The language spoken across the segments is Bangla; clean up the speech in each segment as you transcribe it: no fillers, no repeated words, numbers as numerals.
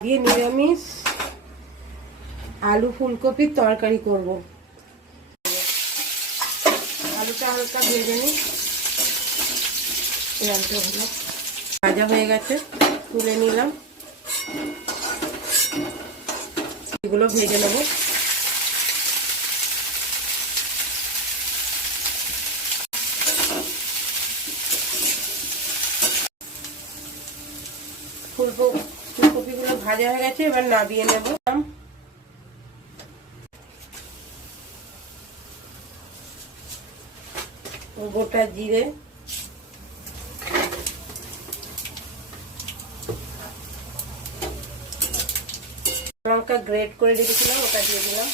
দিয়ে নিরামিষ আলু ফুলকপির তরকারি করব। আলুটা হালকা ভেজে নিই। আলুটা হলো ভাজা হয়ে গেছে, তুলে নিলাম। এগুলো ভেজে নেব। ফুলকপিগুলো ভাজা হয়ে গেছে, এবার নামিয়ে নেব। গোটা জিরে, লঙ্কা গ্রেট করে রেখেছিলাম, ওটা দিয়ে দিলাম।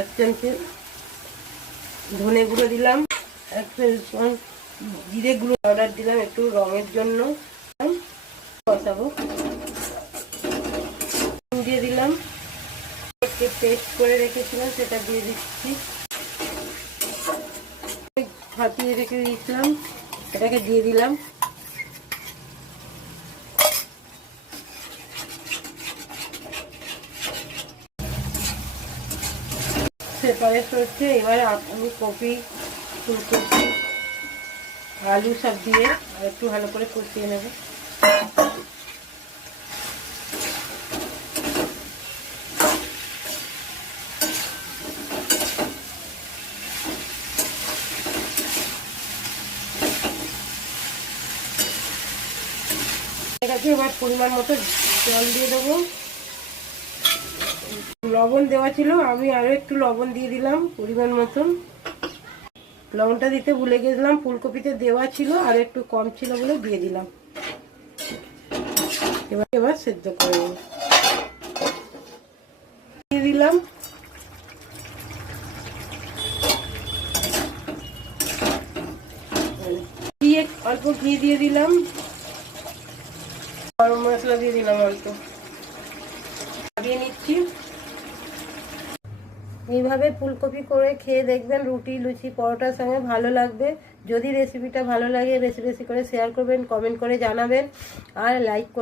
এক চামচ ধনে গুঁড়ো দিলাম, এক চামচ জিরে গুঁড়ো পাউডার দিলাম একটু রঙের জন্য। কষাবো, দিয়ে দিলাম। পেস্ট করে রেখেছিলাম সেটা দিয়ে দিচ্ছি। ফাটিয়ে রেখে দিয়েছিলাম, এটাকে দিয়ে দিলাম। সেপারেট হচ্ছে। এবার আমি কপি, ফুলকপি, আলু সব দিয়ে একটু ভালো করে কষিয়ে নেব। এবার পরিমাণ মতো জল দিয়ে দেবো। লবণ দেওয়া ছিল, আমি আরো একটু লবণ দিয়ে দিলাম পরিমাণ মতন। লবণটা দিতে ভুলে গেছিলাম, ফুলকপিতে দেওয়া ছিল আর একটু কম ছিল বলে দিয়ে দিলাম। এবার সেদ্ধ করে নেব। দিয়ে দিলাম অল্প ঘি দিয়ে দিলাম, গরম মশলা দিয়ে দিলাম অল্প, দিয়ে নিচ্ছি। এইভাবে ফুলকপি করে খেয়ে দেখবেন, রুটি, লুচি, পরোটার সঙ্গে ভালো লাগবে। যদি রেসিপিটা ভালো লাগে বেশি বেশি করে শেয়ার করবেন, কমেন্ট করে জানাবেন আর লাইক করবেন।